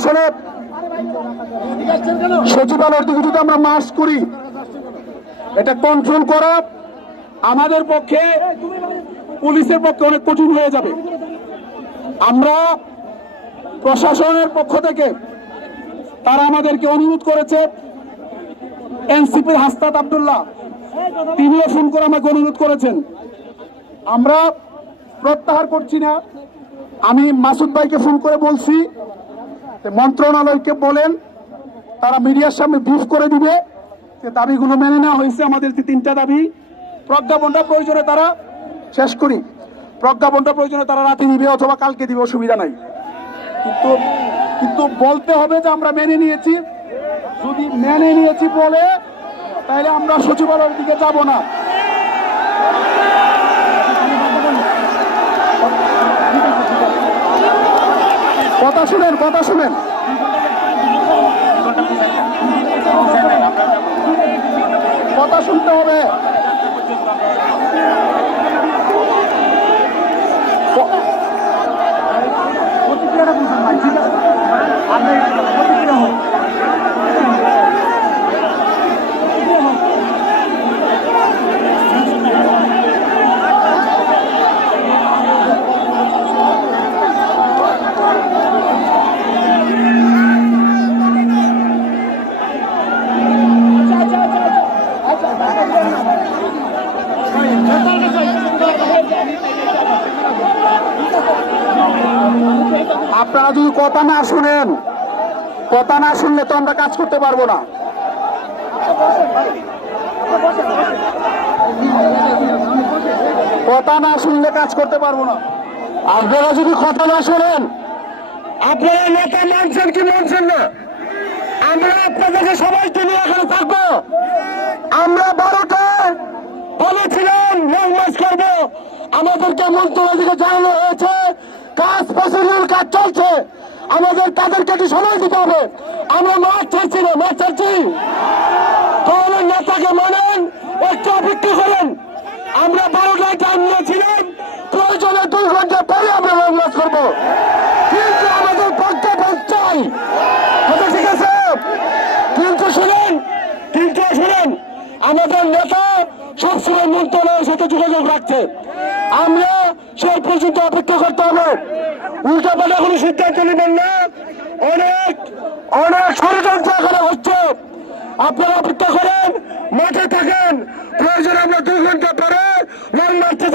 আসলে সচিবালয়ের দিকে যদি আমরা মার্চ করি, এটা কন্ট্রোল করা আমাদের পক্ষে, পুলিশের পক্ষে অনেক কঠিন হয়ে যাবে। আমরা প্রশাসনের পক্ষ থেকে তারা আমাদেরকে অনুরোধ করেছে, এনসিপির হাসনাত আব্দুল্লাহ তিনিও ফোন করে আমাকে অনুরোধ করেছেন। আমরা প্রত্যাহার করছি না। আমি মাসুদ ভাইকে ফোন করে বলছি মন্ত্রণালয়কে বলেন তারা মিডিয়ার সামনে ব্রিফ করে দিবে যে দাবিগুলো মেনে নেওয়া হয়েছে। আমাদের যে 3টা দাবি, প্রজ্ঞাপনটা প্রয়োজনে তারা শেষ করি, প্রজ্ঞাপনটা প্রয়োজনে তারা রাতে দিবে অথবা কালকে দিবে, অসুবিধা নাই। কিন্তু বলতে হবে যে আমরা মেনে নিয়েছি। যদি মেনে নিয়েছি বলে তাহলে আমরা সচিবালয়ের দিকে যাব না। কথা শুনেন, কথা শুনেন। কথা শুনতে হবে। আপনারা যদি কথা না শুনেন, কথা না শুনলে তো আমরা কাজ করতে পারবো না। কথা না শুনলে কাজ করতে পারবো না। আপনারা যদি কথা না শোনেন, আপনারা নেতা মানছেন কি মানছেন না, আমরা আপনাদেরকে সবাইকে নিয়ে এখানে থাকবো। আমরা 12টায় বলেছিলাম লং মার্চ করবো, আমাদেরকে মন্ত্রণালয় থেকে জানানো হয়েছে কাজ প্রসিডিউর কাজ চলছে, আমাদের তাদেরকে একটু সময় দিতে হবে। আমরা মাঠ চাইছি না, মাঠ চাইছি। দলের নেতাকে মানেন, একটু অপেক্ষা করেন। আমরা 12টায় টাইম নিয়েছিলাম, প্রয়োজনে 2 ঘন্টা পরে আমরা লং মার্চ করবো, কিন্তু আমাদের প্রজ্ঞাপন চাই। ঠিক আছে? কিন্তু শুনেন, আমাদের নেতা সবসময় মন্ত্রণালয়ের সাথে যোগাযোগ রাখছে। আমরা সেই পর্যন্ত অপেক্ষা করতে হবে। উল্টা পাল্টা কোনো সিদ্ধান্ত নেবেন না। অনেক ষড়যন্ত্র এখানে হচ্ছে। আপনারা অপেক্ষা করেন, মাঠে থাকেন। প্রয়োজন আমরা 2 ঘন্টা পরে লং মার্চে